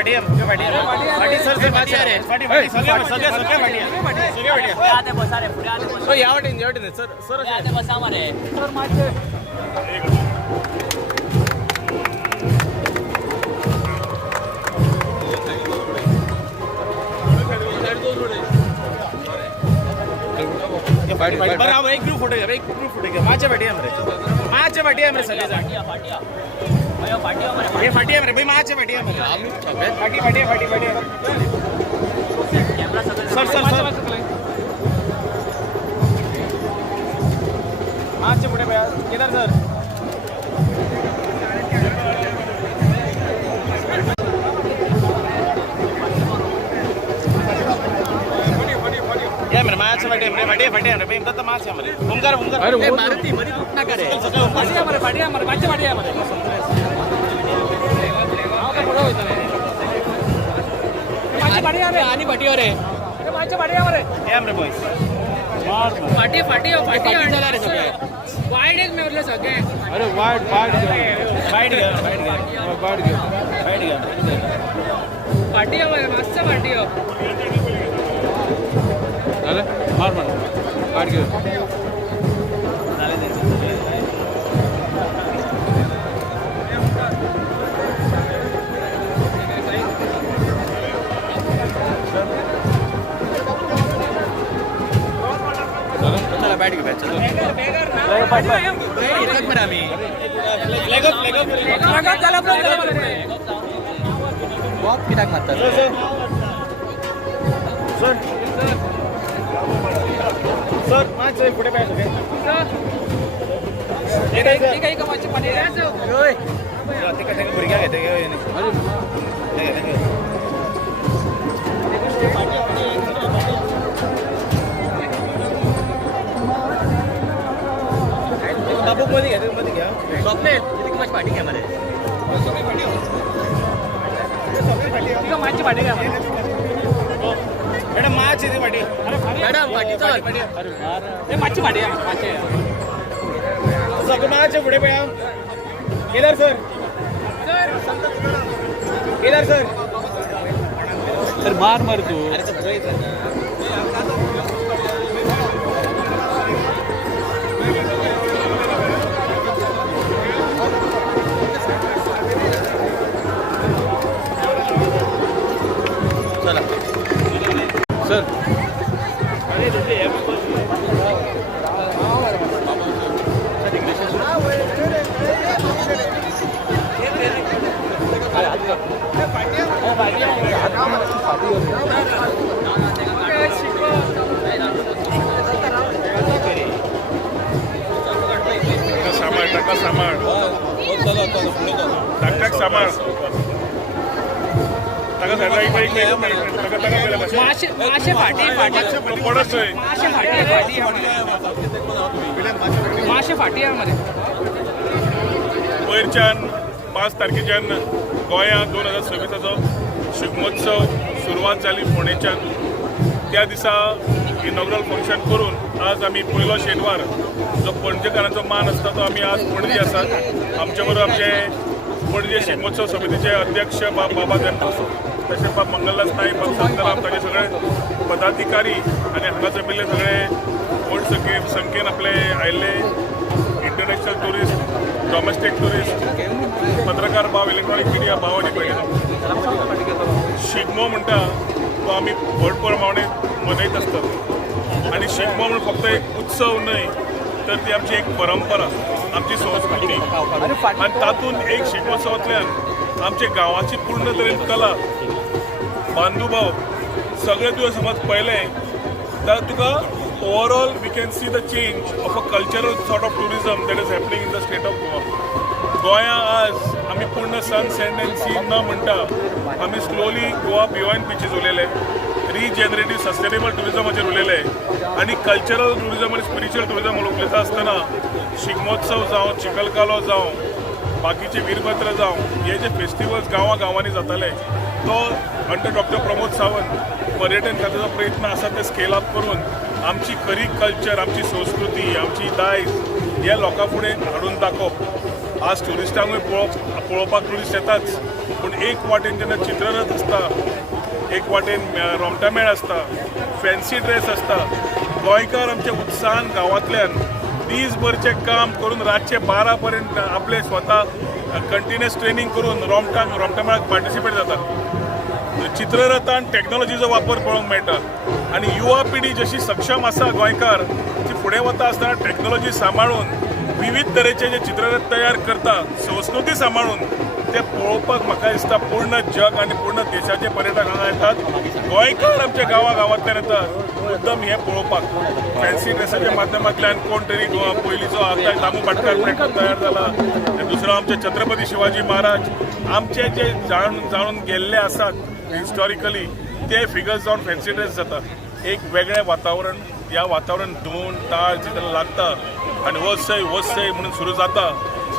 फाटी sir sir फाटी या वाटेन सर सर बराबर एक ग्रुप फोटो घ्या माझ्या फाटी आमरे सगळे हे फाटी आमरे भाई माझ्या फाटी आमरे फाटी सर माझे पुढे केदार सर या मेरे माच फाटी रे तर माच आमरे ओंकार अरे मारुती मरी कुठ ना करे फाटी आमरे माझे फाटी आमरे पुढे होत माझे फाटी आमरे आणि फाटी रे अरे माझे फाटी आमरे हे आमरे बॉयज फाटी झाला रे सगळे वाईड एक मिळले सगळे अरे वाईड घ्या फाटी आमरे मस्त फाटी झालं मार काढ घेऊ चला बॅट घेऊ सर माझे पुढे पाहिजे काही कमाचे पाणी भुरग्या घेते मध्ये घ्या चॉकलेट माझी पाठी घ्या मध्ये माझी पाठी घ्या मॅडम माझी ती पाठी मॅडम पाठी माझी पाठी सगळं माझ्या पुढे पाया केदार सर मार तू सर वयरच्यान 5 तारखेच्यान गोंयांत 2026चो शिगमोत्सव सुरवात जाली फोंडेच्यान त्या दिसा इनॉग्रल फंक्शन करून आज आमी पयलो शेनवार जो पणजेकारांचो मान आसता तो आमी आज पणजे आसात आमचे बरोबर आमचे पणजे शिगमोत्सव समितीचे अध्यक्ष बाबा देनपासो तशेंच बाब मंगलदास नाईक बाब शांताराम ताचे सगळे पदाधिकारी आनी हांगा जमिल्ले सगळे व्हड संख्येन आपले आयिल्ले इंटरनॅशनल टुरिस्ट डॉमेस्टीक टुरिस्ट पत्रकार भाव इलेक्ट्रॉनिक मिडिया भावांनी पळयला शिगमो म्हणटा तो आमी व्हड प्रमाणे मनयत आसतात आनी शिगमो म्हणून फक्त एक उत्सव न्हय तर ती आमची एक परंपरा आमची संस्कृती आनी तातूंत एक शिगमोत्सवांतल्यान आमचे गांवाची पूर्ण तरेन कला बांदूभाव सगळे तुवें समज पळयलें जाल्यार तुका overall we can see the change of a cultural sort of tourism that is happening in the state of Goa Goem आज आमी पूर्ण सन सँड एंड सी न म्हणटा आमी स्लोली गोवा बियॉन्ड बीचीस उलयले रिजेनरेटीव सस्टेनेबल टुरिजमाचेर उलयले आनी कल्चरल टुरिजम आनी स्पिरिच्युअल टुरिजम उलयता आसतना शिगमोत्सव जावं चिखलकालो जावं बाकीचे वीरभद्र जावं हे जे फेस्टिवल्स गांवांनी जाताले तो अंडर डॉक्टर प्रमोद सावंत पर्यटन खात्याचो प्रयत्न आसा ते स्केल अप करून आमची खरी कल्चर आमची संस्कृती आमची दायज ह्या लोकां फुडें हाडून दाखोवप आज ट्युरिस्टांकूय पळोवपाक ट्युरिस्ट येताच, पूण एक वाटेन जेन्ना चित्ररथ आसता, एक वाटेन रोमटामेळ आसता, फॅन्सी ड्रेस आसता, गोंयकार आमच्या उत्साहान गांवांतल्यान दीसभरचें काम करून रातचे 12 पर्यंत आपले स्वता कंटिन्युअस ट्रेनिंग करून रोमटामेळाक पार्टिसिपेट जातात. चित्ररथान टॅक्नॉलॉजीचो वापर पळोवंक मेळटा आनी युवा पिढी जशी सक्षम आसा गोंयकार, ती फुडें वता आसतना टॅक्नॉलॉजी सांबाळून विविध तरेचे जे चित्ररथ तयार करता, संस्कृती सांबाळून ते पळोवपाक म्हाका दिसता पूर्ण जग आनी पूर्ण देशाचे पर्यटक हांगा येतात. गोंयकार आमच्या गांवांतल्यान येतात मुद्दम हे पळोवपाक. फॅन्सी ड्रेसाच्या माध्यमांतल्यान कोण तरी पयलींचो आतां दामू पाटकार पॅटर्न तयार जाला, दुसरो आमचे छत्रपती शिवाजी महाराज, आमचे जे जाणून गेल्ले आसात हिस्टॉरिकली, ते फिगर्स जावन फॅन्सी ड्रेस जाता. एक वेगळें वातावरण, ह्या वातावरण धून टाळ जितले लागता आनी वसय म्हणून सुरू जाता,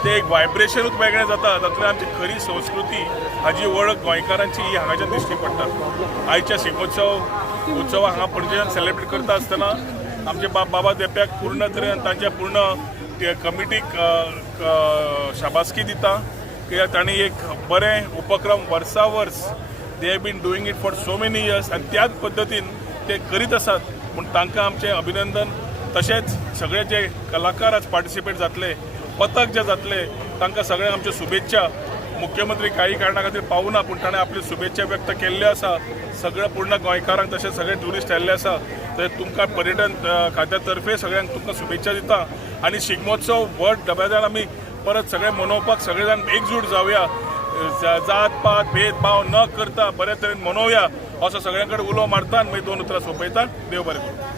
ते एक वायब्रेशनूच वेगळें जाता. तातूंतल्यान आमची खरी संस्कृती, हाजी वळख गोंयकारांची ही हांगाच्यान दिश्टी पडटा. आयच्या शिगमोत्सव उत्सव हांगा पणजेन सेलेब्रेट करता आसतना आमचे बाबा देप्याक पूर्ण तरेन तांचे पूर्ण कमिटीक शाबासकी दिता, कित्याक तांणी एक बरें उपक्रम वर्सा वर्स they have been doing it for so many years आनी त्याच पद्दतीन ते करीत आसात. पूण तांकां आमचें अभिनंदन. तशेंच सगळे जे कलाकार आज पार्टिसिपेट जातले, पथक जे जातले, तांकां सगळ्यांक आमच्यो शुभेच्छा. मुख्यमंत्री काही कारणा खातीर पावना, पूण ताणें आपल्यो शुभेच्छा व्यक्त केल्ल्यो आसा. सगळ्या पूर्ण गोंयकारांक तशेंच सगळे ट्युरिस्ट आयिल्ले आसा, ते तुमकां पर्यटन खात्या तर्फे सगळ्यांक तुमकां शुभेच्छा दिता. आनी शिगमोत्सव व्हड डब्याजान आमी परत सगळे मनोवपाक सगळे जाण एकजूट जावया, जात पात भेदभाव न करता बरे तरेन मनोवया असो सगळ्यां कडेन उलो मारता आनी मागीर 2 उतरां सोंपयता. देव बरें करूं.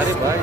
अरे भाई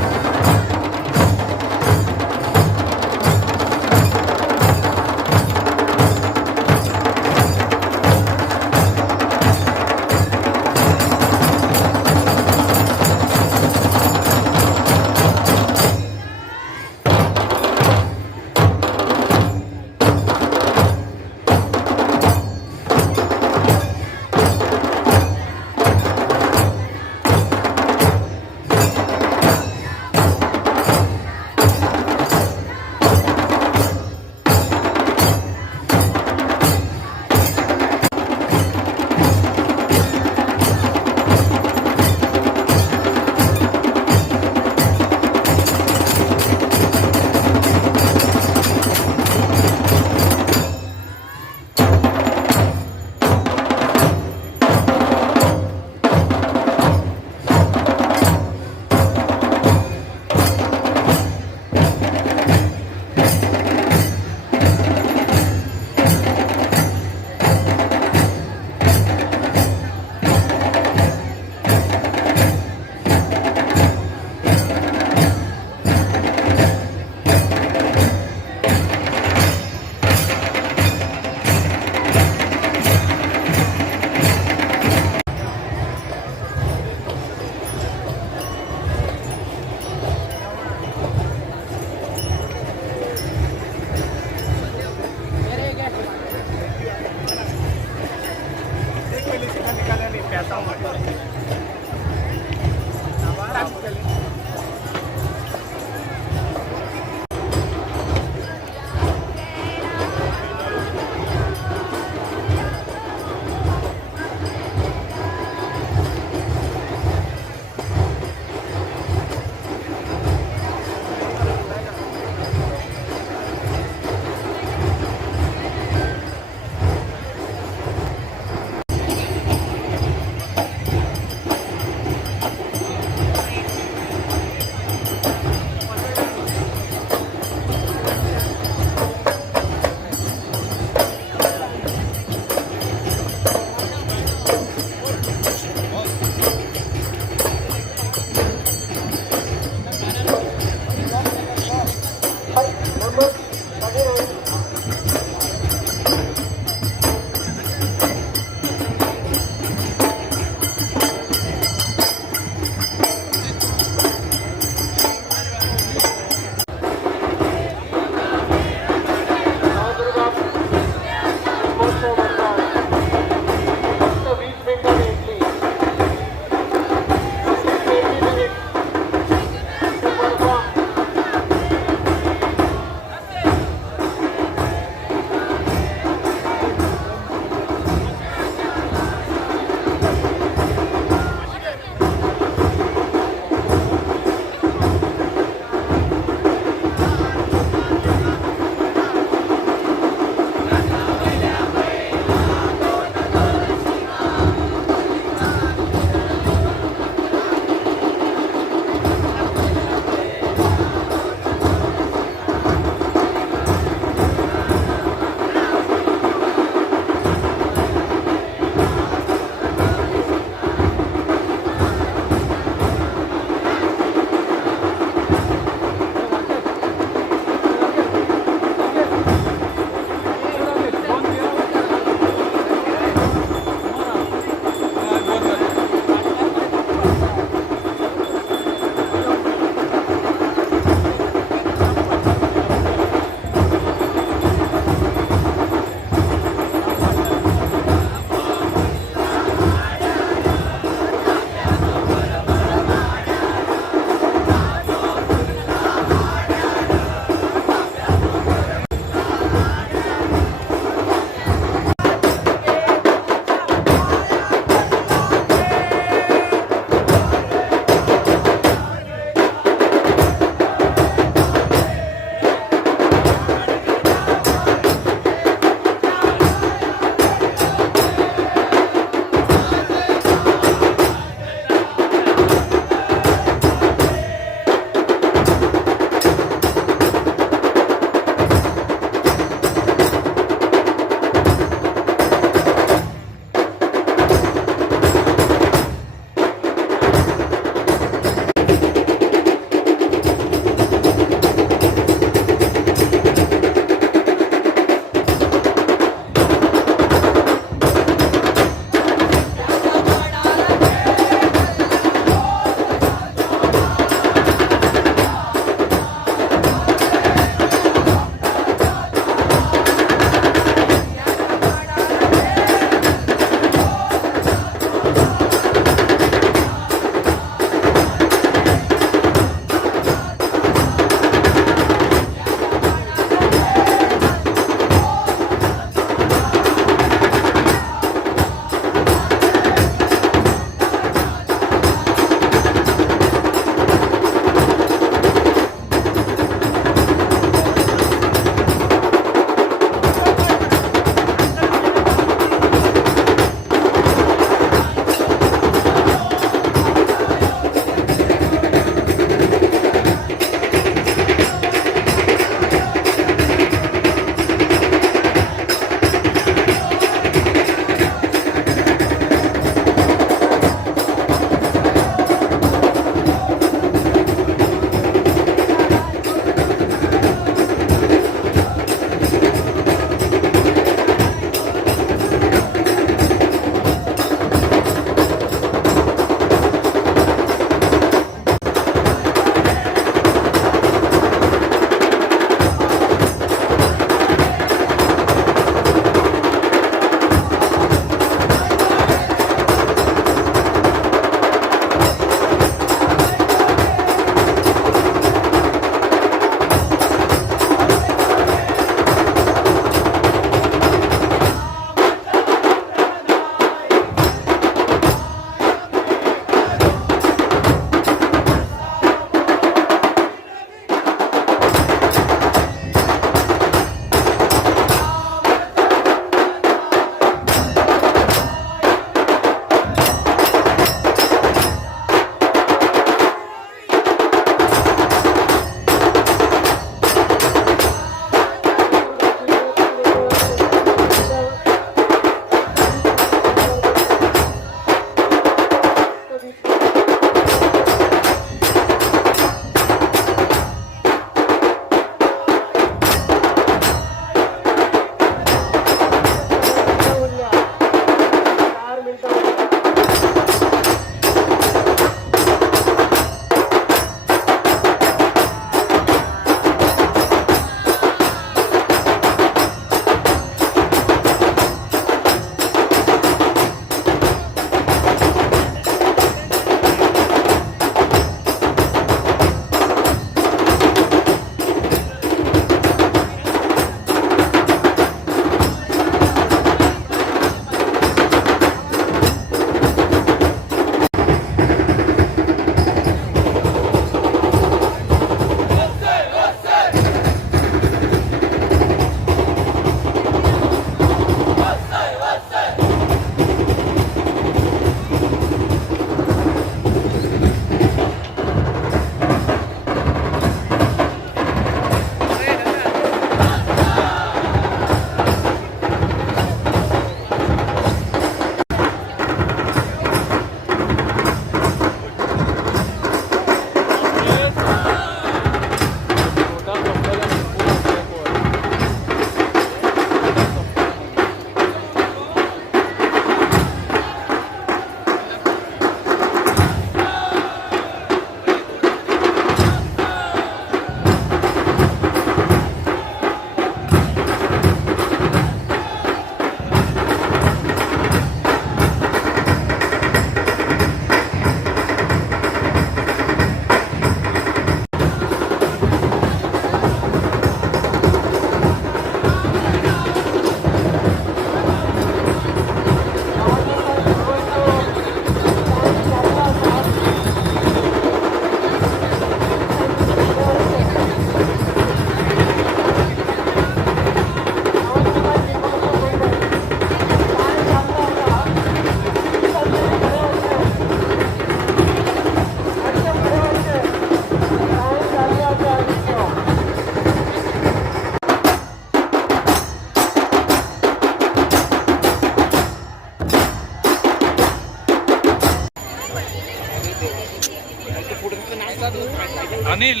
अनिल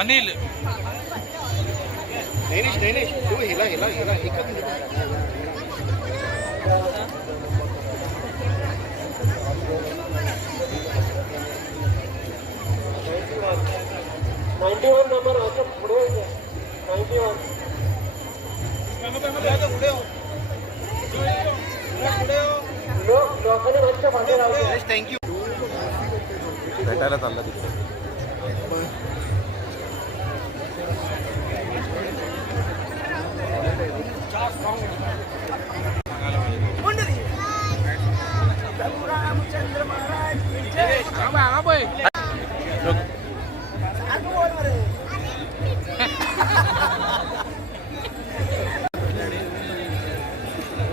अनिल नैनिश तू हिला एकच नंबर पुढे 91 थँक्यू भेटायला चालला तिकडे.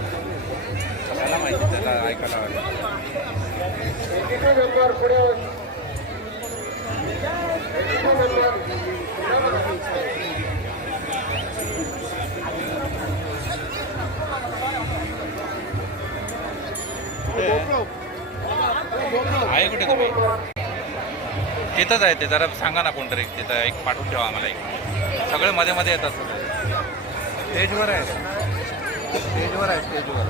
त्याला माहिती, त्याला ऐकायला हवं. आहे कुठे तुम्ही? तिथंच आहे ते. जरा सांगा ना कोणतरी तिथं एक पाठवून ठेवा आम्हाला. एक सगळे मध्ये मध्ये येतात. स्टेजवर आहे, स्टेजवर आहे, स्टेजवर.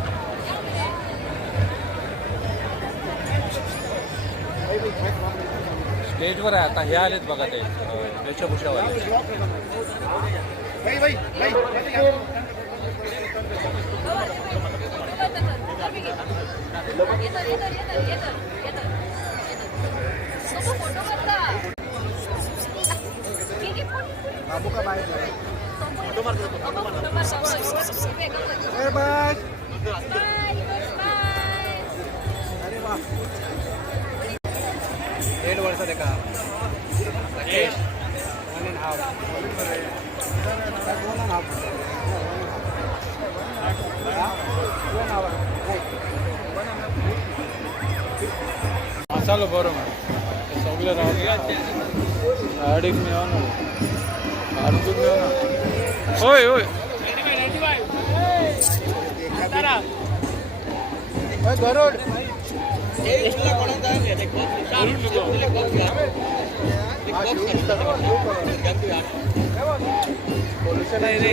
स्टेजवर आहे आता. हे आलेत बघा ते वेशभूषावाले. दीड वर्ष आहे का मसाला बरोबर सगळं राहू अडीच मिळवा ना अर्जुन मिळवा ना. होय होय गरुड पोल्युशन आहे रे.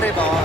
अरे बाबा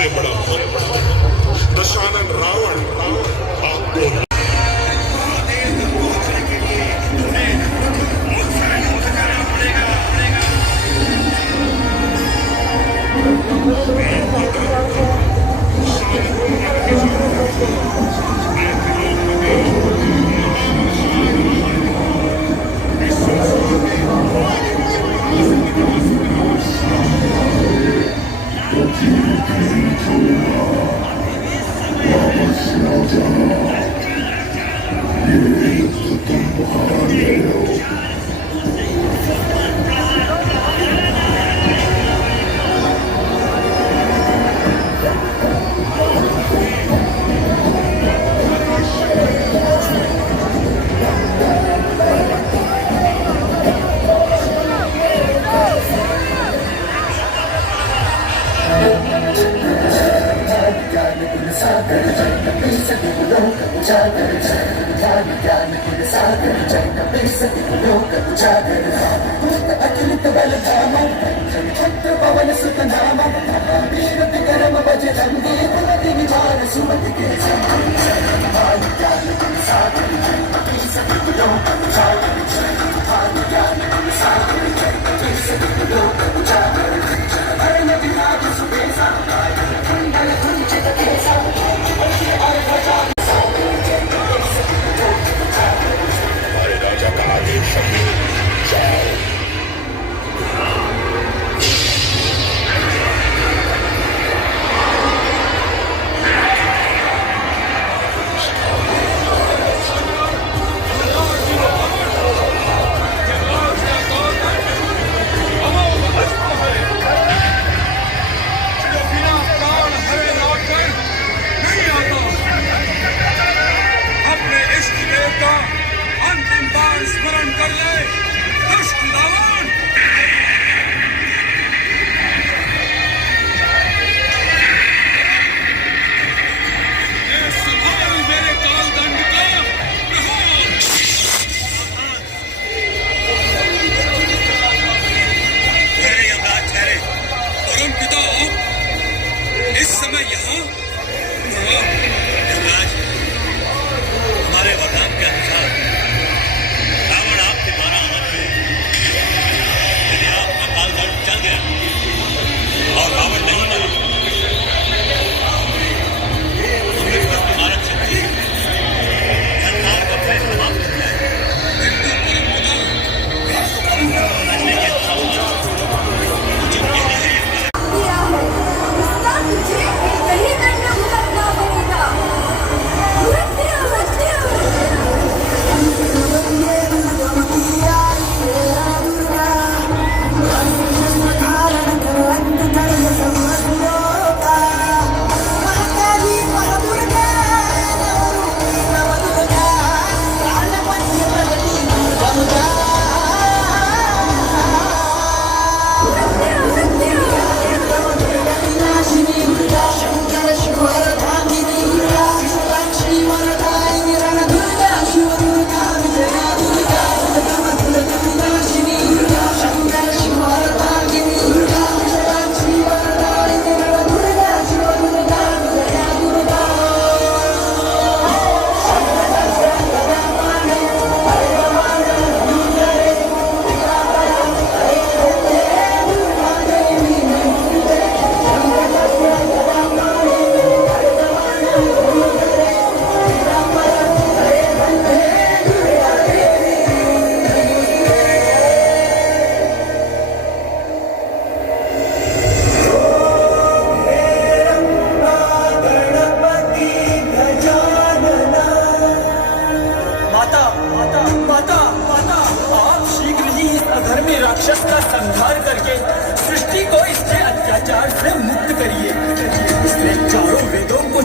सबसे बड़ा भक्त दशानन रावण आपको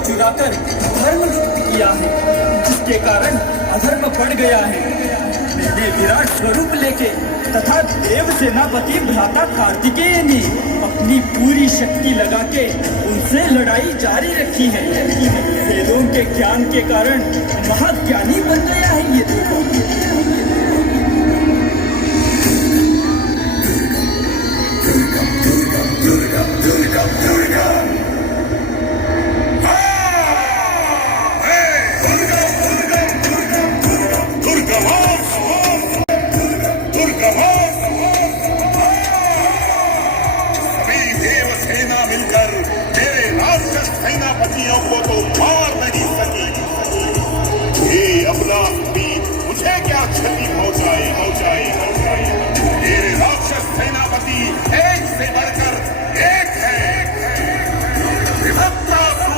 चुराकर धर्म लुप्त किया है, जिसके कारण अधर्म बढ़ गया है। मैंने विराट स्वरूप लेके तथा देव सेनापति भ्राता कार्तिकेय ने अपनी पूरी शक्ति लगा के उनसे लड़ाई जारी रखी है। वेदों के ज्ञान के कारण महाज्ञानी बन गया है ये देखो। सेनापतियों को तो मार नहीं सकी, ये अबला भी मुझे क्या क्षति पहुंचाए। मेरे राक्षस सेनापति एक से बढ़कर एक है। विभक्तासुर।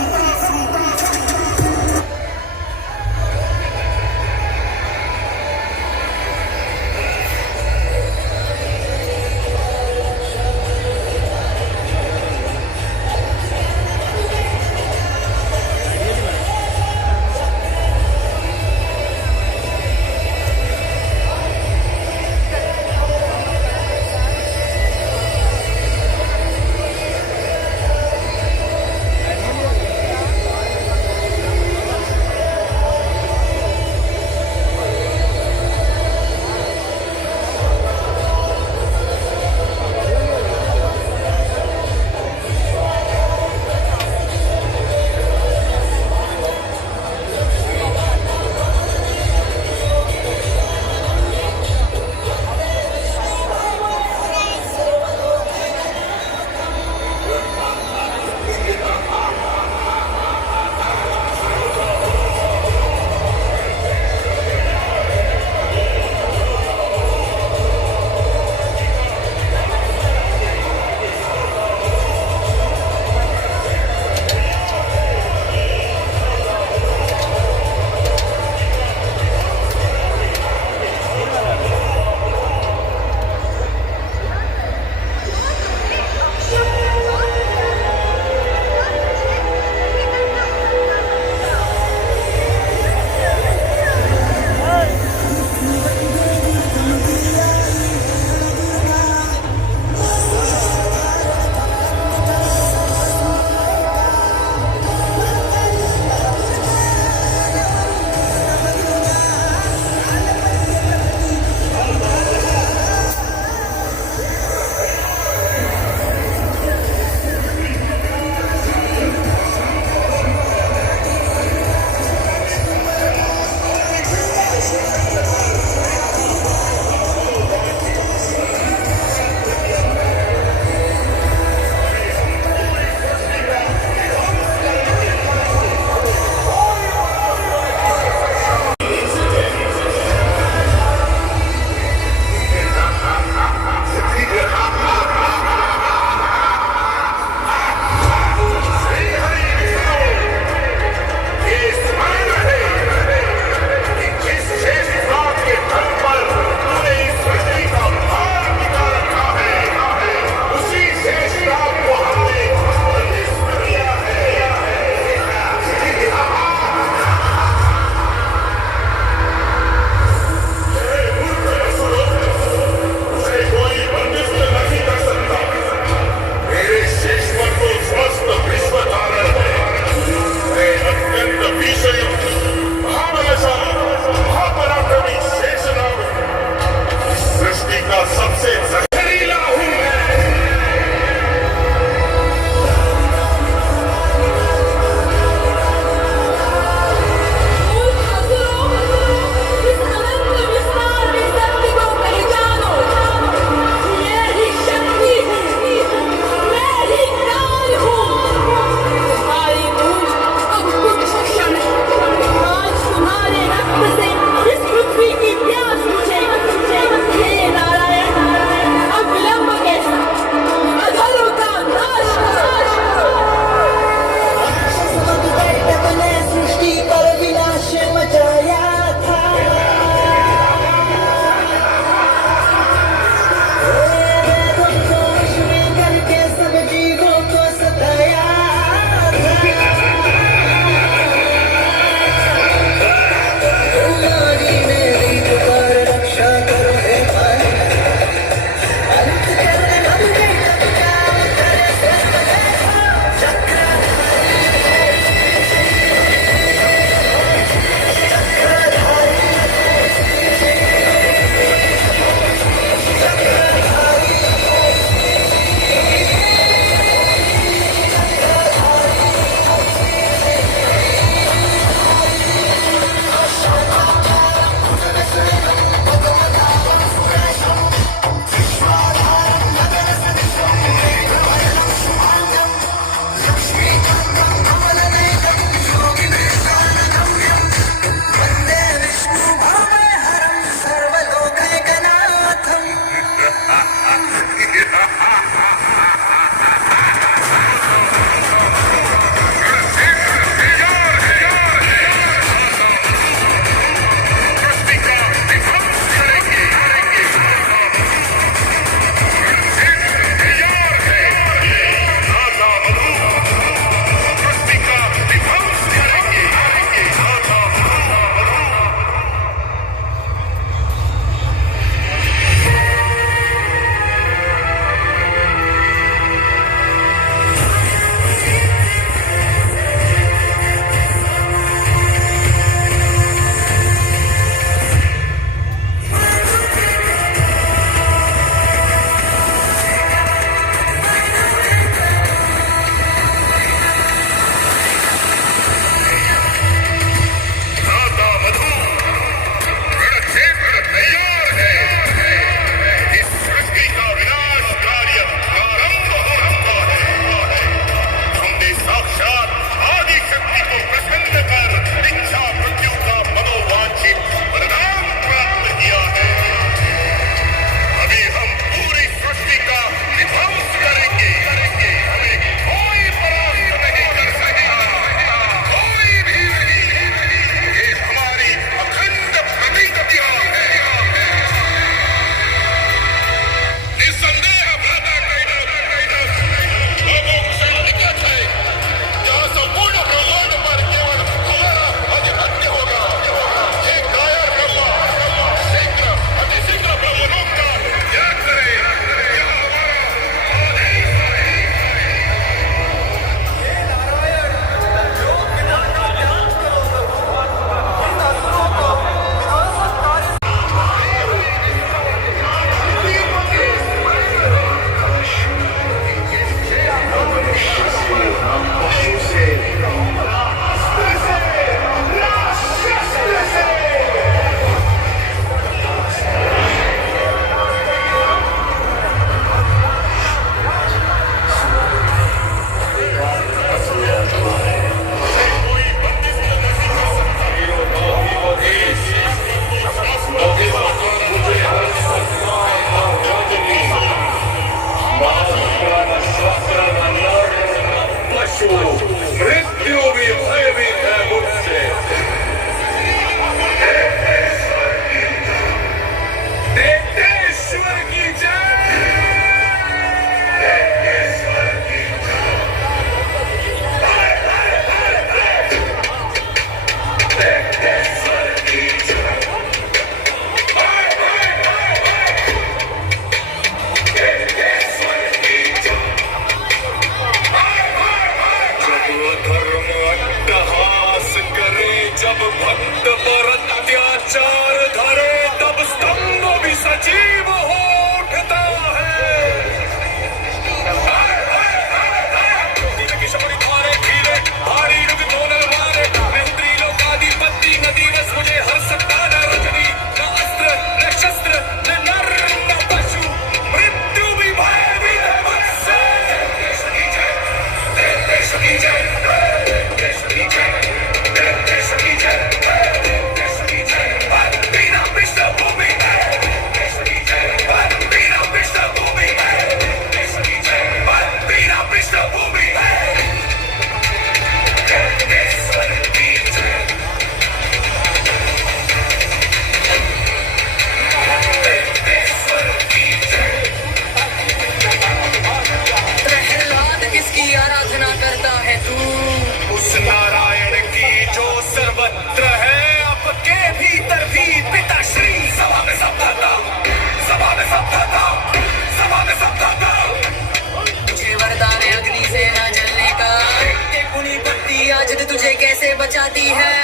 पशु मृत्यु भी भयभीत है मुझसे। देवतेश्वर की जय। जब भक्त पर अत्याचार धरे तब स्तंभ भी सजीव हो उठता है। भारी रुग दोनल मारे मैं त्रिलोकाधिपति नदी रस मुझे हर सकता न रजनी न अस्त्र न शस्त्र न नर न पशु मृत्यु भी भयभीत है मुझसे। आराधना करता है तू उस नारायण की जो सर्वत्र है आपके भीतर भी पिताश्री। सभा में सब था, सभा में सब था, सभा में सब था। तुझे वरदान है अग्नि से न जलने का। ये कुनी पत्ती आज तुझे कैसे बचाती है।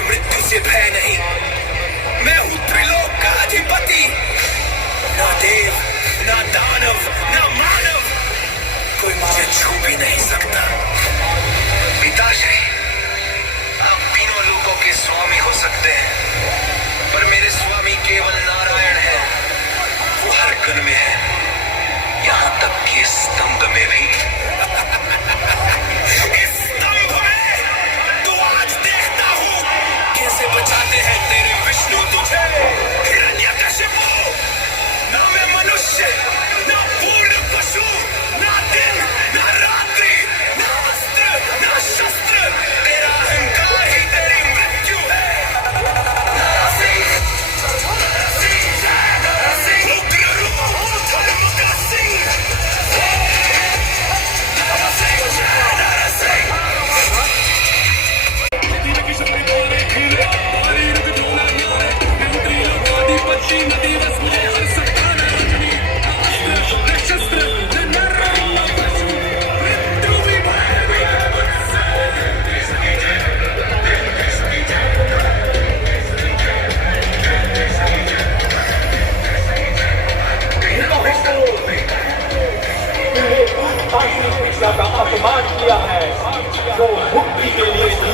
मृत्यु से भय नहीं, मैं हूं त्रिलोक का अधिपति। ना देव ना दानव ना मानव कोई मुझे छू भी नहीं सकता। पिताश्री आप तीनों लोकों के स्वामी हो सकते हैं, पर मेरे स्वामी केवल नारायण है। वो हर कण में है, यहाँ तक कि स्तंभ में भी। बचाते हैं तेरे विष्णु तुझे। हिरण्यकशिपु ना मैं मनुष्य ना पूर्ण पशु ना दिन ना रात्रि ना अस्त्र ना शस्त्र तेरा अहंकार ही तेरी मृत्यु है। उग्र रूप धर्म का सिंह। का अपमान किया है जो मुक्ति के लिए थी।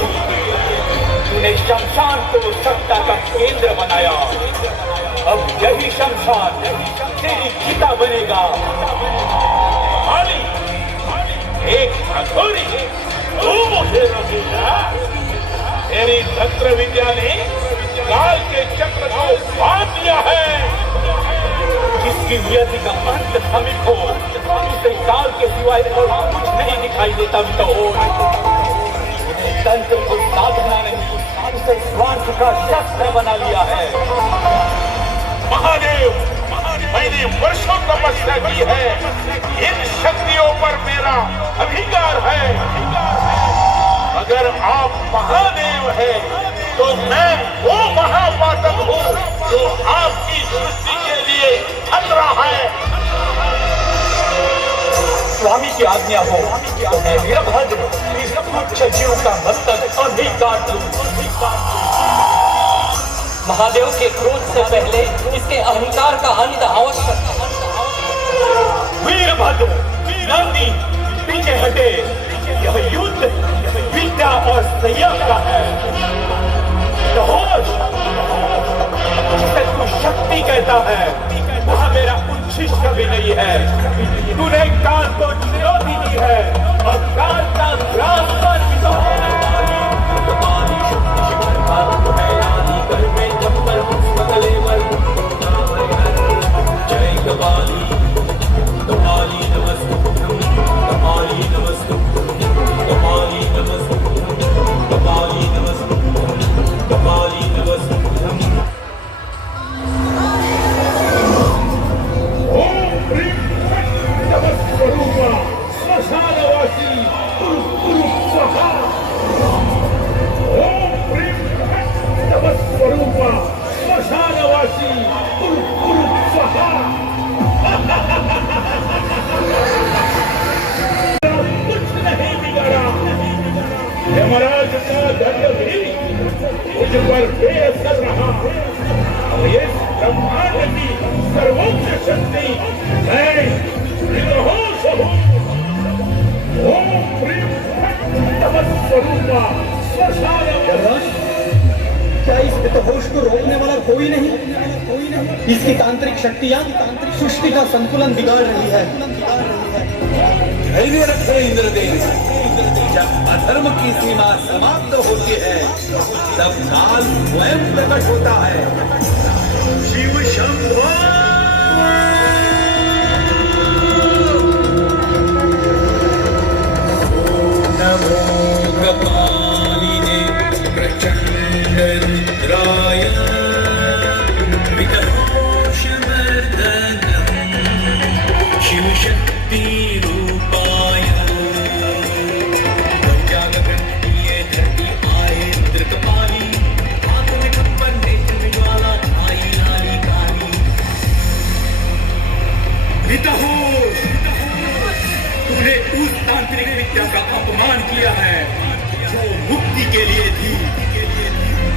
तूने शमशान को सत्ता का केंद्र बनाया, अब यही शमशान तेरी चिता बनेगा। एक हथौड़ी तू मुझे रोकेगा। तेरी तंत्र विद्या ने काल के चक्र को बांध दिया है। जिस जिसकी नियति का अंत समीप हो, उसे काल के सिवाय और कुछ नहीं दिखाई देता वितहोर। उन्हें तंत्र को साधना नहीं, उसे स्वार्थ का शस्त्र बना लिया है। महादेव, मैंने वर्षों तपस्या की है, इन शक्तियों पर मेरा अधिकार है। अगर आप महादेव हैं, तो मैं वो महापातक हूँ जो आपकी सृष्टि के लिए खतरा है। स्वामी की आज्ञा हो तो मैं वीरभद्र इस तुच्छ जीव का मस्तक अभी काट लूं। महादेव के क्रोध से पहले इसके अहंकार का अंत आवश्यक। वीरभद्र, नंदी, पीछे हटे। यह युद्ध विद्या और संयम का है। जिसे तू शक्ति कहता है, वह मेरा उच्छिष्ट भी नहीं है। तूने काल को चुनौती दी है और काल का ग्रास पर जय कपाली, कपाली नमस्तुभ्यं, कपाली नमस्तुभ्यं, कपाली नमस्तुभ्यं, कपाली नमस्तुभ्यं, कपाली नमस्तुभ्यं। ओम ह्रीं नमस्वरूपा श्मशानवासी कुरु स्वाहा। ओम ह्रीं नमस्वरूपा श्मशानवासी कुरु स्वाहा। कुछ नहीं बिगड़ा, यमराज का दंड भी मुझ पर बेअसर रहा। अब इस ब्रह्मांड की सर्वोच्च शक्ति मैं निर्दोष हूँ। ओम ह्रीं नमस्वरूपा श्मशानवासी। क्या इस वितहोश को रोकने वाला कोई नहीं? इसकी तांत्रिक शक्तियां सृष्टि का संतुलन बिगाड़ रही है। धैर्य रखे इंद्रदेव, जब अधर्म की सीमा समाप्त होती है तब काल स्वयं प्रकट होता है। शिव शंभो। नमो कपालिने प्रचंड रुद्राय शिव शक्ति रूपाय ये धरती आए रुद्र कपाली, हाथों में खप्पर, नेत्र में ज्वाला, आई लाली काली। वितहोश, तूने उस तांत्रिक विद्या का अपमान किया है जो मुक्ति के लिए थी।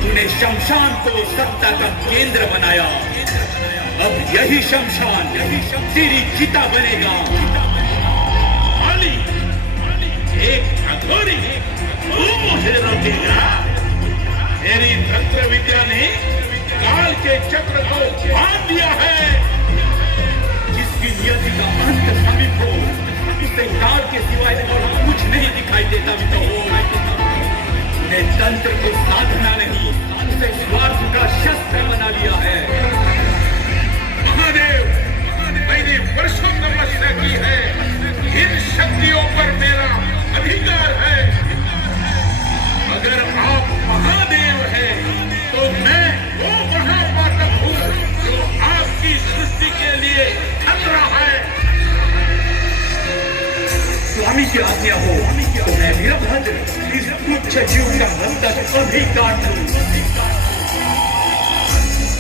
तूने शमशान को सत्ता का केंद्र बनाया। अब यही शमशान तेरी चिता बनेगा। एक अघोरी तू मुझे रोकेगा? मेरी तंत्र विद्या ने काल के चक्र को बांध दिया है। जिसकी नियति का अंत समीप हो, उसे काल के सिवाय और कुछ नहीं दिखाई देता वितहोर। ने तंत्र को साधना नहीं, उसे स्वार्थ का शस्त्र बना लिया है। महादेव, मैंने वर्षों तपस्या की है, इन शक्तियों पर मेरा अधिकार है। अगर आप महादेव हैं, तो मैं वो महापातक हूँ जो आपकी सृष्टि के लिए खतरा है। स्वामी की आज्ञा हो तो मैं वीरभद्र इस तुच्छ जीव का मस्तक अभी काट लूं।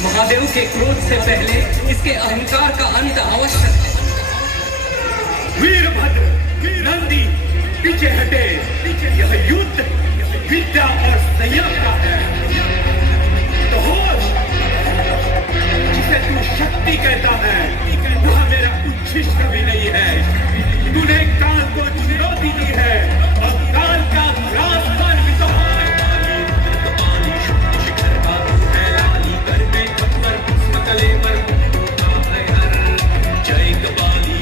महादेव के क्रोध से पहले इसके अहंकार का अंत आवश्यक है। वीरभद्र, नंदी, पीछे हटे। यह युद्ध विद्या और संयम का है। जिसे तू शक्ति कहता है, वह मेरा उच्छिष्ट भी नहीं है। तूने काल को चुनौती दी है और काल का ग्रास पर जय कपाली,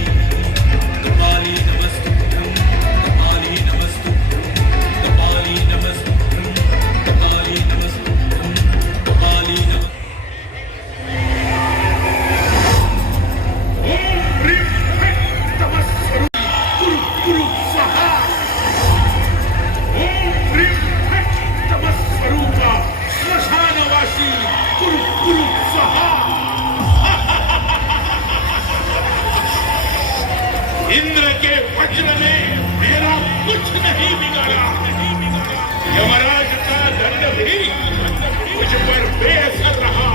कपाली नमस्तुभ्यं, कपाली नमस्तुभ्यं, कपाली नमस्तुभ्यं, कपाली नमस्तुभ्यं, कपाली नमस्तुभ्यं। इंद्र के वज्र ने मेरा कुछ नहीं बिगाड़ा। यमराज का दंड भी मुझ पर बेअसर रहा।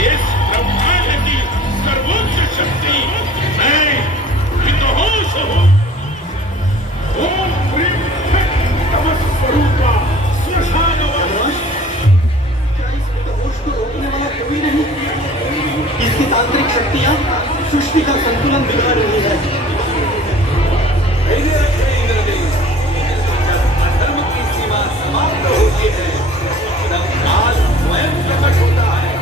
इस ब्रह्मांड की सर्वोच्च शक्ति मैं हितहोश हूँ। ओम ह्रीं फट् तमः स्वरूपा स्मशानवास। क्या इस हितहोश को रोकने वाला कोई नहीं? इसकी तांत्रिक शक्तियां सृष्टि का संतुलन बिगाड़ रही है। धर्म की सीमा समाप्त होती है, तब काल स्वयं प्रकट होता है।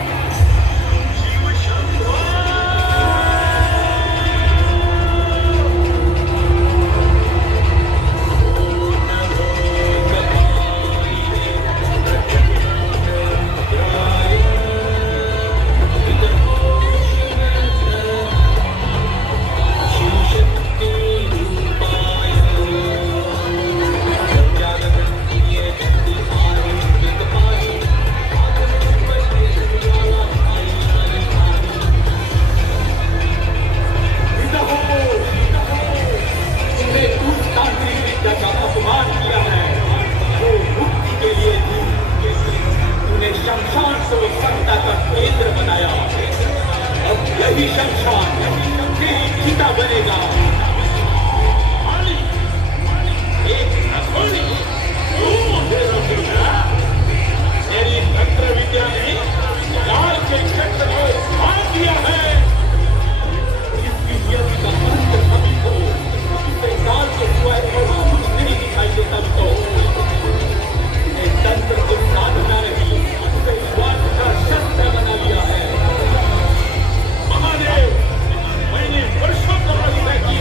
शमशान को सत्ता का केंद्र बनाया। अब यही शमशान तेरी चिता बनेगा। एक रसोई मेरी तंत्र विद्या ने लाल के चक्र को बांध दिया है। इसकी नियति का अंत सभी को इसे काल के स्वयं को कुछ नहीं दिखाई देता। तो तंत्र को साधना नहीं, स्वार्थ का शस्त्र बना लिया है। महादेव, मैंने वर्षों तपस्या की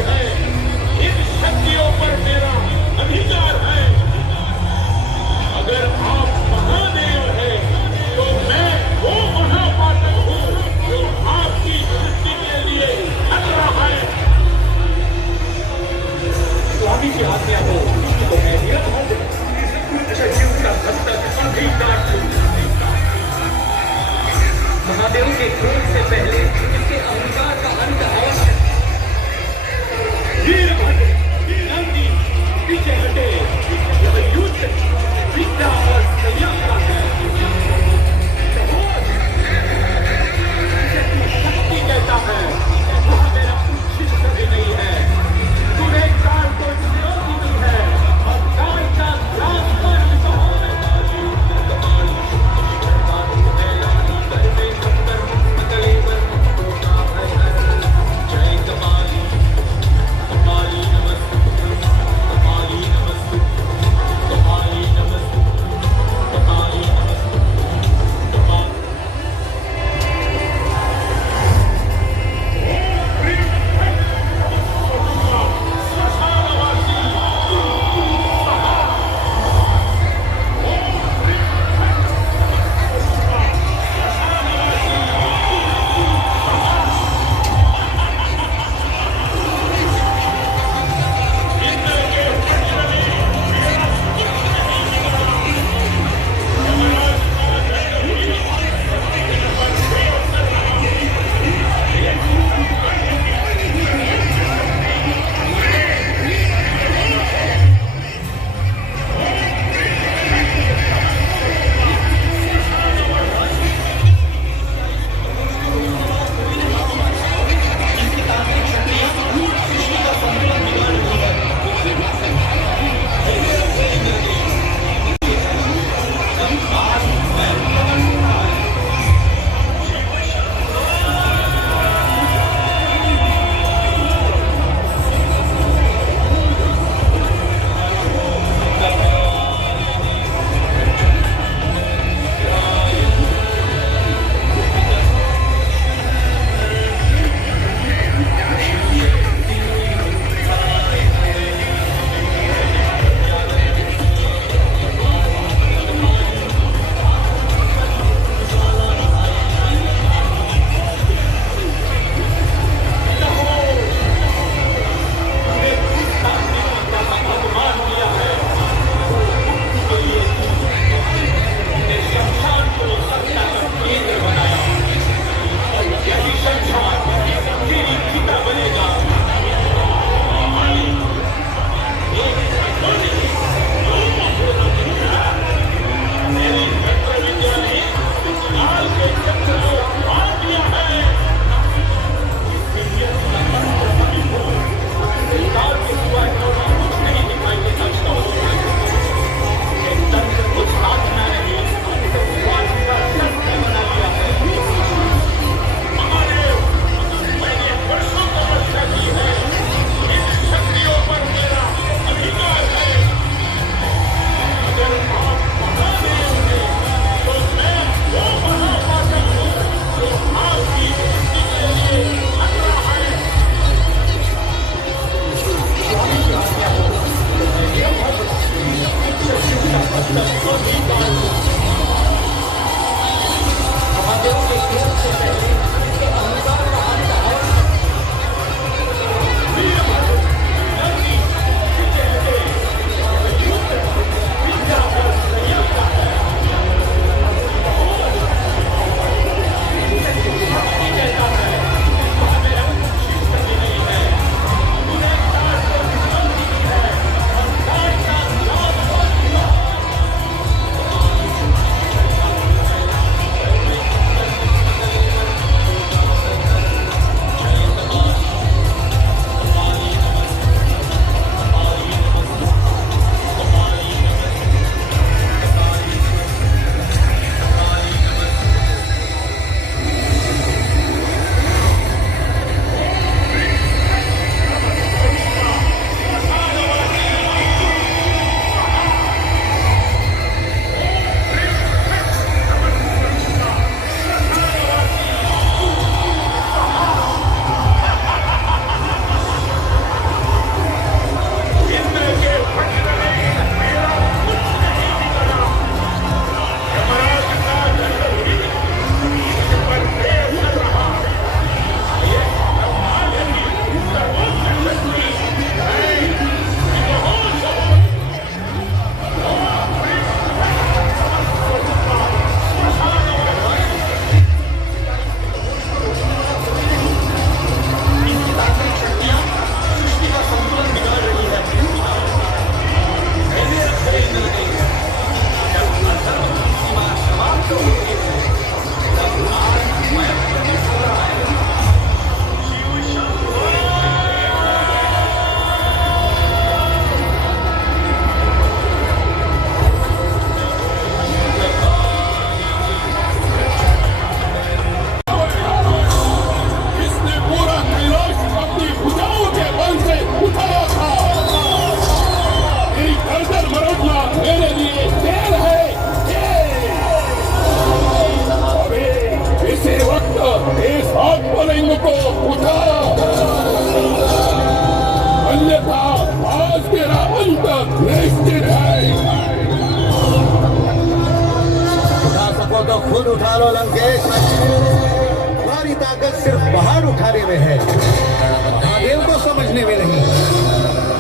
खुद उठा लो लंकेश। तुम्हारी ताकत सिर्फ पहाड़ उठाने में है, महादेव को समझने में नहीं।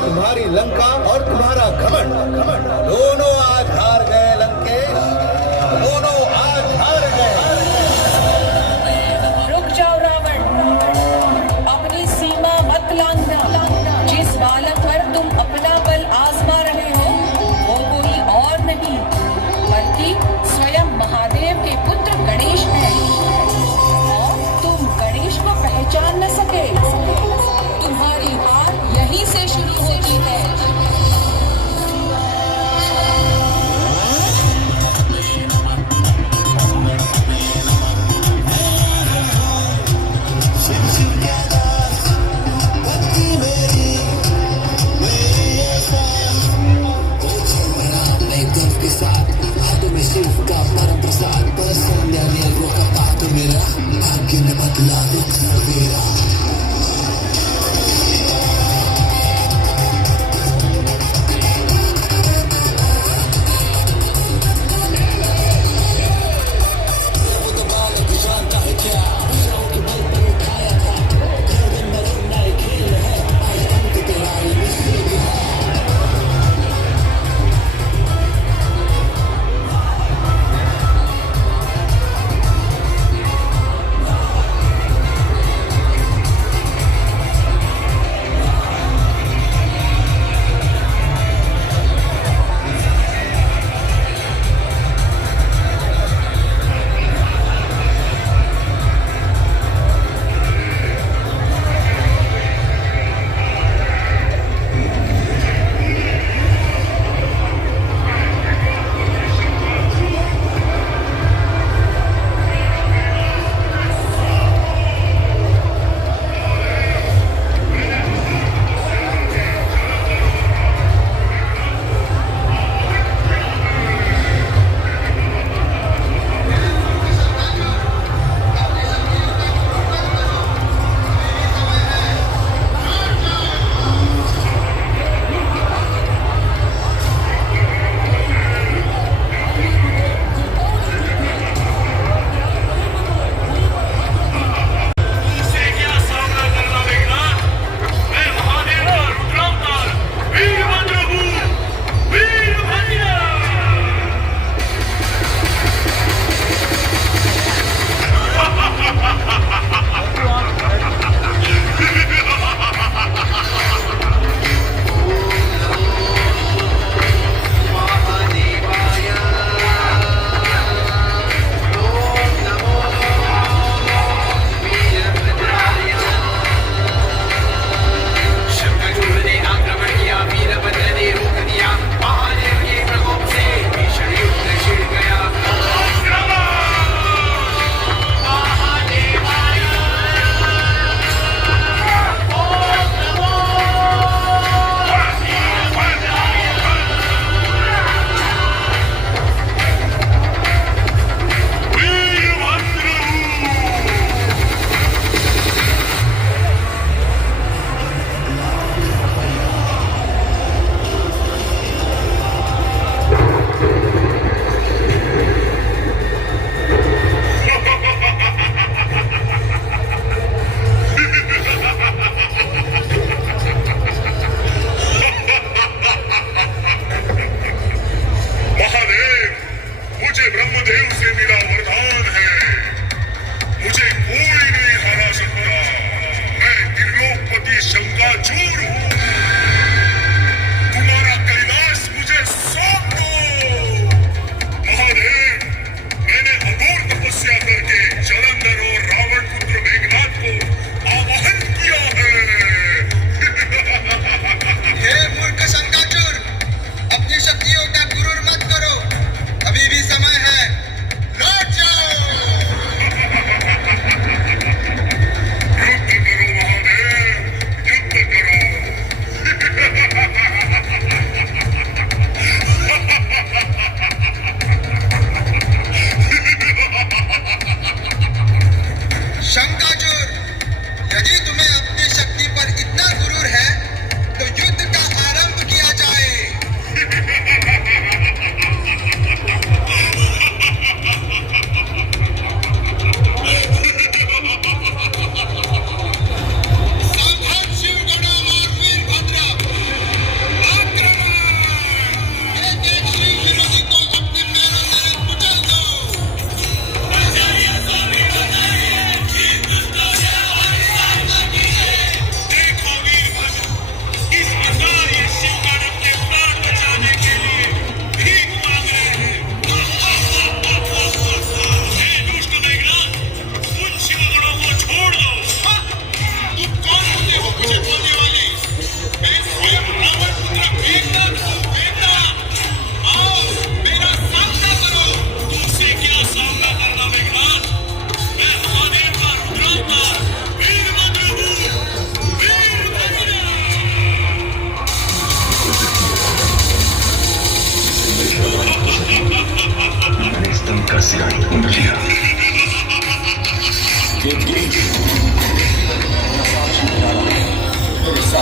तुम्हारी लंका और तुम्हारा घमंड दोनों आज हार गए लंकेश, दोनों आज हार गए। रुक जाओ रावण, अपनी सीमा मत लांघना। जिस बालक पर तुम अपना बल आजमा रहे हो वो कोई और नहीं बल्कि स्वयं महादेव के पुत्र गणेश हैं। और तुम गणेश को पहचान न सके। तुम्हारी हार यहीं से शुरू होती है।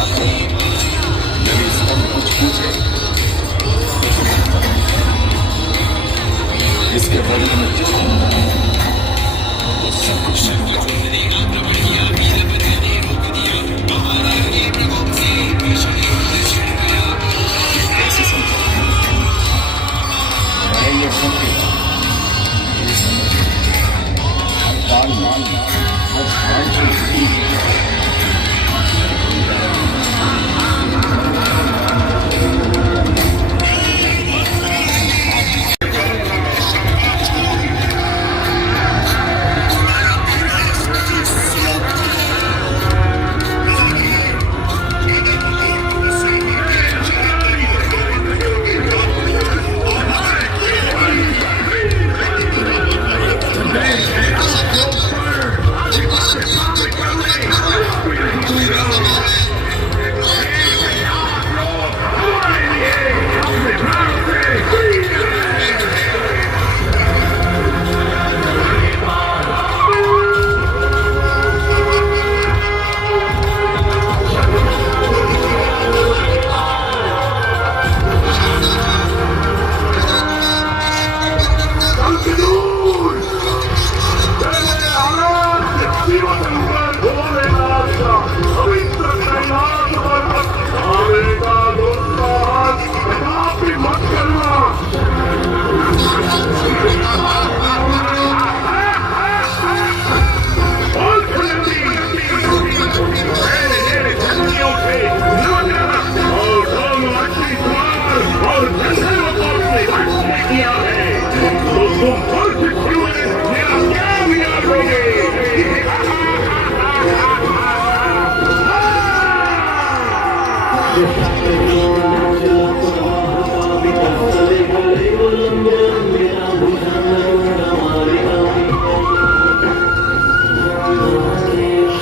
नवी सब कुछ पूछे, इसके बदले में जो वो सब कुछ ऐसे समझो, मैं ये समझेगा, ये समझो, हर दाल मालना, हर हाल जो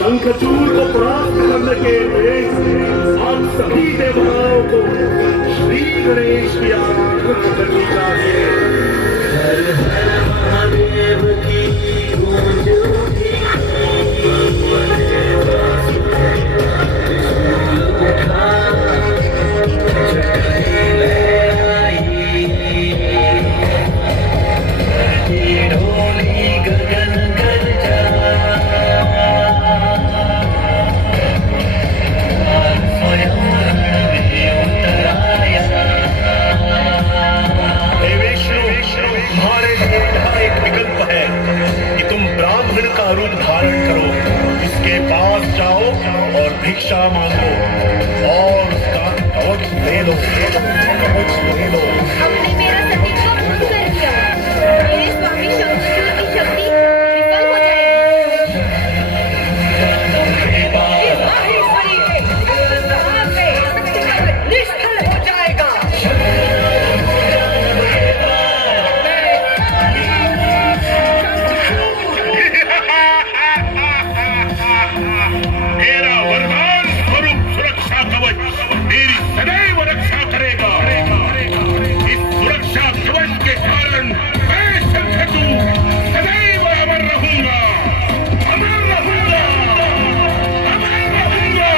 शंखचूड़ को प्राप्त करने के लिए आप सभी देवताओं को श्री गणेश की आराधना करनी चाहिए। हर हर महादेव की गूंज उठी, ढोली गगन गरजा, रूप धारण करो, उसके पास जाओ और भिक्षा मांगो और उसका कवच ले लो, कवच ले लो। हमने मेरा सतीत्व भंग कर दिया, मेरे स्वामी शंखचूड़ की शक्ति विफल हो जाएगी, निष्फल हो जाएगा। मेरी सदैव रक्षा करेगा। इस सुरक्षा कवच के कारण मैं शंखचूड़ सदैव अमर रहूंगा, अमर रहूंगा, अमर रहूंगा।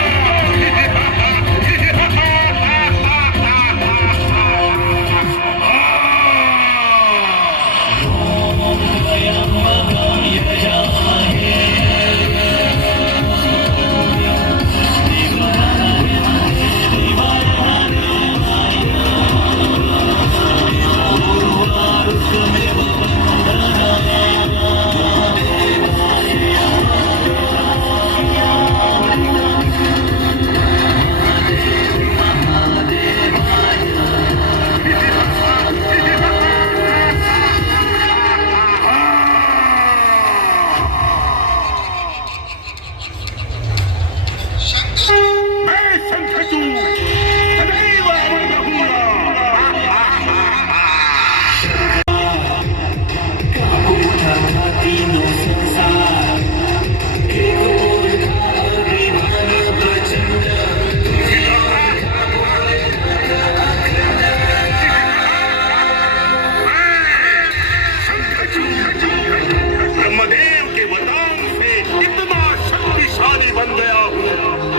बन गया हूँ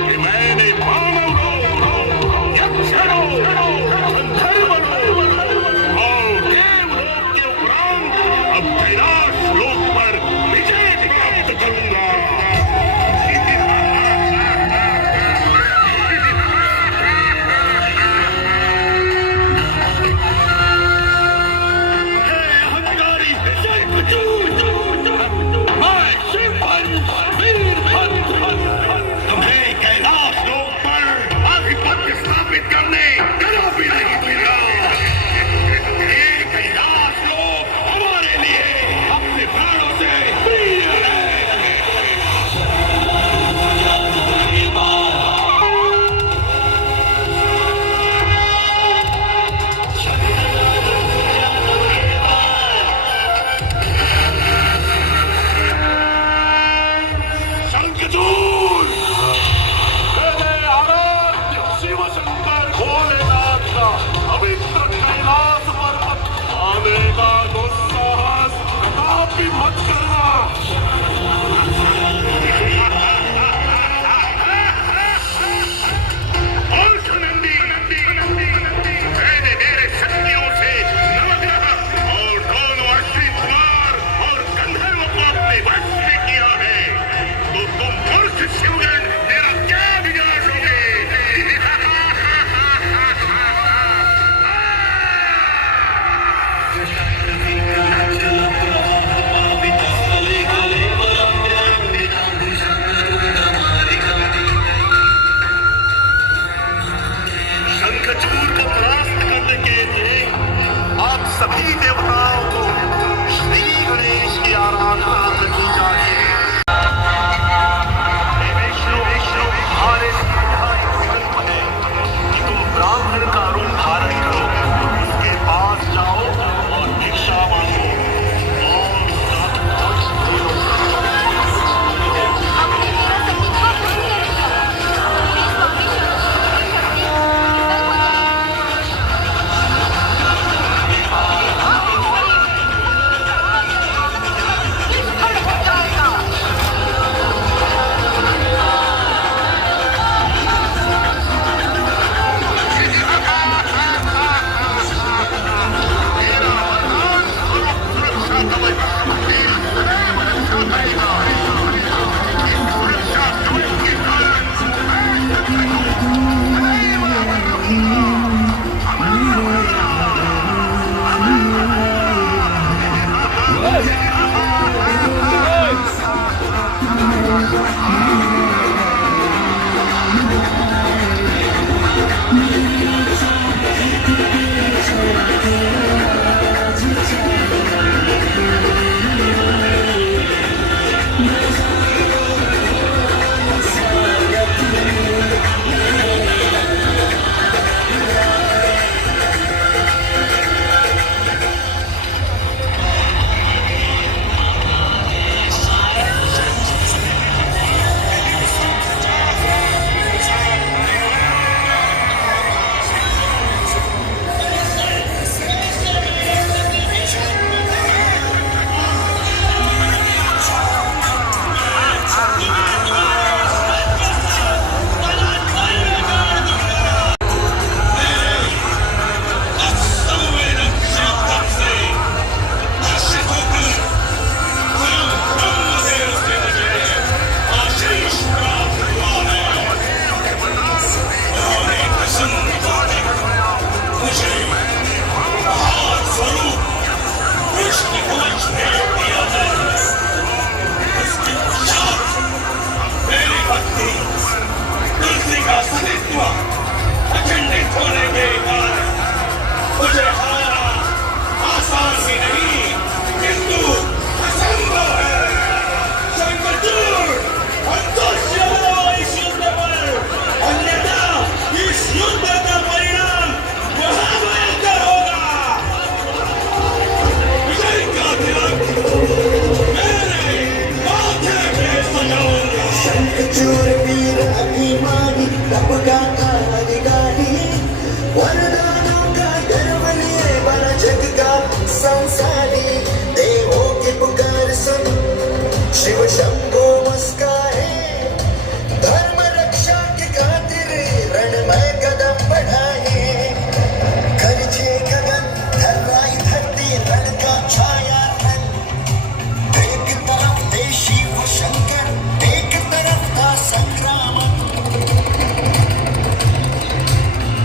कि मैंने मानव अस्तित्व अखंडित होने के बाद मुझे हराना आसान ही नहीं किंतु असंभव है। शंकरचूड़ इस युद्ध पर, अन्यथा इस युद्ध का परिणाम महाभयंकर होगा। विजय का तिलक मेरे माथे पे सजाऊंगा। शंखचूड़ वीर अभिमानी तब का अधिकारी वरदानों का गर्व लिए बना जग का संसारी देवों की पुकार सुन शिव शंभो मुस्काए धर्म रक्षा की खातिर रण में कदम बढ़ाए गरजे गगन थर्राई धरती रण का छाया रण एक तरफ देशी वो शंकर एक तरफ था संग्राम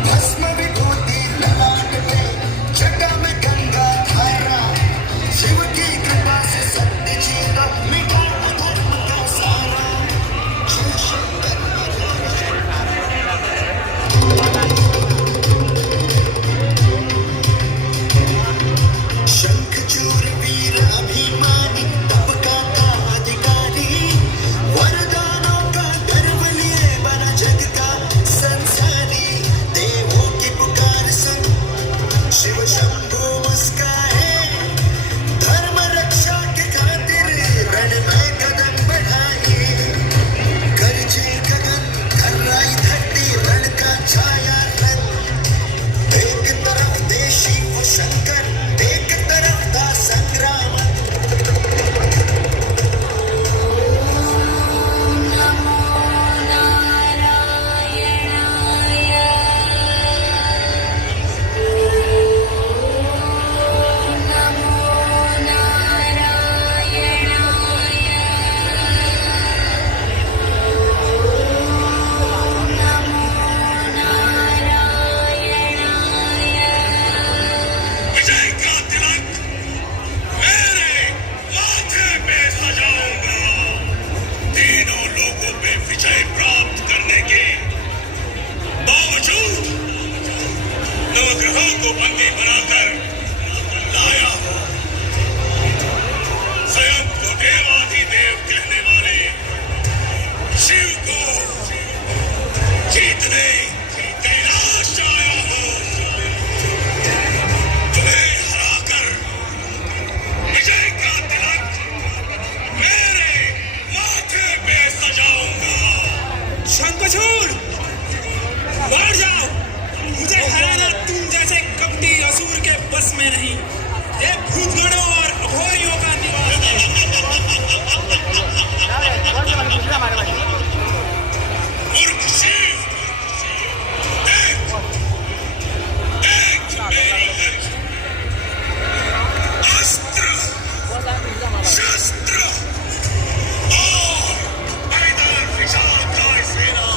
भस्म विभूति ललाट में जटा में गंगा धारा शिव की कृपा से सत्य जीना मिटा अधर्म का सारा शिव शंकर शंखचूड़ वीर अभिमानी तब का अधिकारी वरदानों का गर्व लिए बना जग का संसारी देवों की पुकार सुन शिव शंभो मुस्काए धर्म रक्षा के खातिर रण में कदम बढ़ाए गरजे गगन थर्राई धरती रण का छाया रण एक तरफ देशी वो शंकर एक तरफ था संग्राम विजय का तिलक मेरे माथे पे सजाऊंगा। तीनों लोगों पे विजय प्राप्त करने के बावजूद नवग्रहों को बंदी बनाकर लाया हूं। स्वयं को देवाधिदेव कहने वाले शिव को जीतने कैलाश आया हूं। तुम्हें हराकर विजय का तिलक मेरे माथे पे सजाऊंगा। शंखचूड़ बढ़ जाओ, मुझे हराना तुम जैसे कपटी असुर के बस में नहीं। ये भूतगणों और अघोरियों का निवास है। मूर्ख शिव, देख मेरा अस्त्र शस्त्र और पैदल विशालकाय सेना।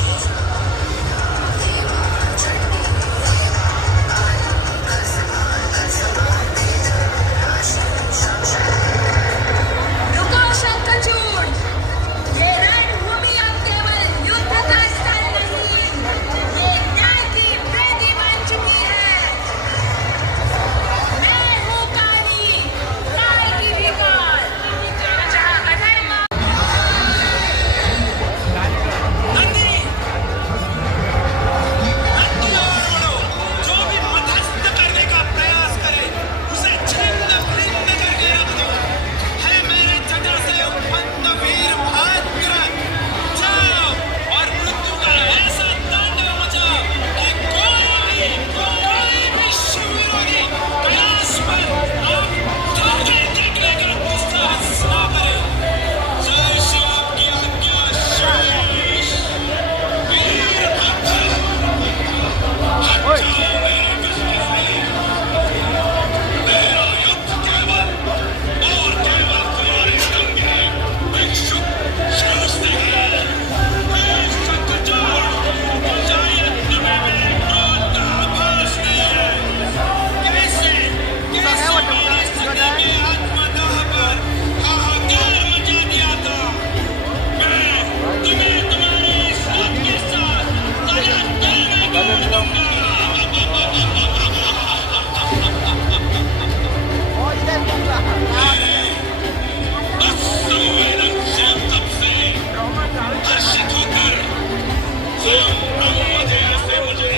ब्रह्मदेव से मुझे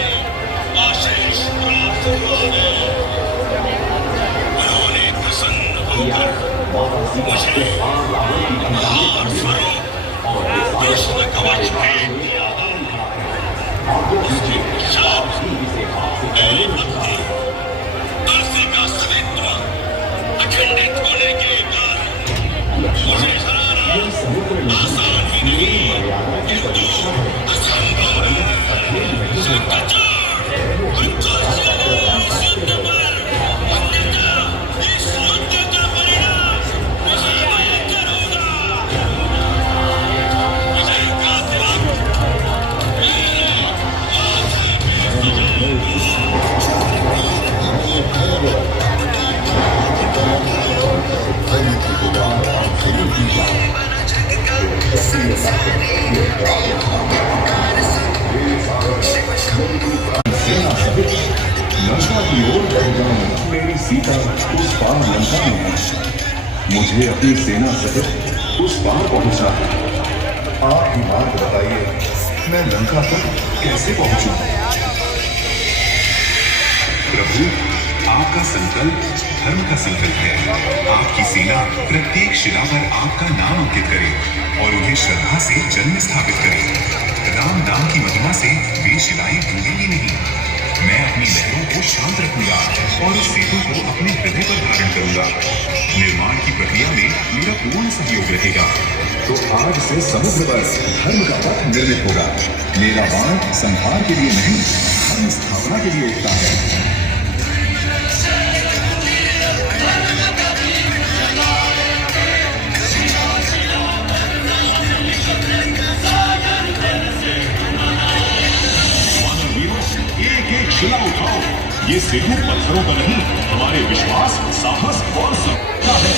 आशीष प्राप्त हुआ है। उन्होंने प्रसन्न होकर मुझे महान स्वरूप कृष्ण कवच भेंट किया है। उसके पश्चात मेरी भक्ति तुलसी का सवित्र अखंडित होने के कारण मुझे हराना आसान ही नहीं किंतु असंभव है। शंकराचार्य सिद्ध पर अन्यथा इस युद्ध का परिणाम मुझे भयंकर होगा। विजय का तिलक लंका की ओर बढ़ जाऊं, मेरी सीता उस पार लंका में है। मुझे अपनी सेना सहित उस पार पहुंचना है। आप ही मार्ग बताइए, मैं लंका तक कैसे पहुंचूं? प्रभु, आपका संकल्प धर्म का संकल्प है। आपकी सेना प्रत्येक शिला पर आपका नाम अंकित करे और उन्हें श्रद्धा से जन्म स्थापित करे। राम नाम की महिमा से वे शिलाएं डूबेंगी नहीं। मैं अपनी लहरों को शांत रखूंगा और उस सेतु को अपने हृदय पर धारण करूंगा। निर्माण की प्रक्रिया में मेरा पूर्ण सहयोग रहेगा। तो आज से समुद्र पर धर्म का पथ निर्मित होगा। मेरा बाण संहार के लिए नहीं, धर्म स्थापना के लिए उठता है। शिला उठाओ, ये सेतु पत्थरों का नहीं, हमारे विश्वास, साहस और सत्ता है।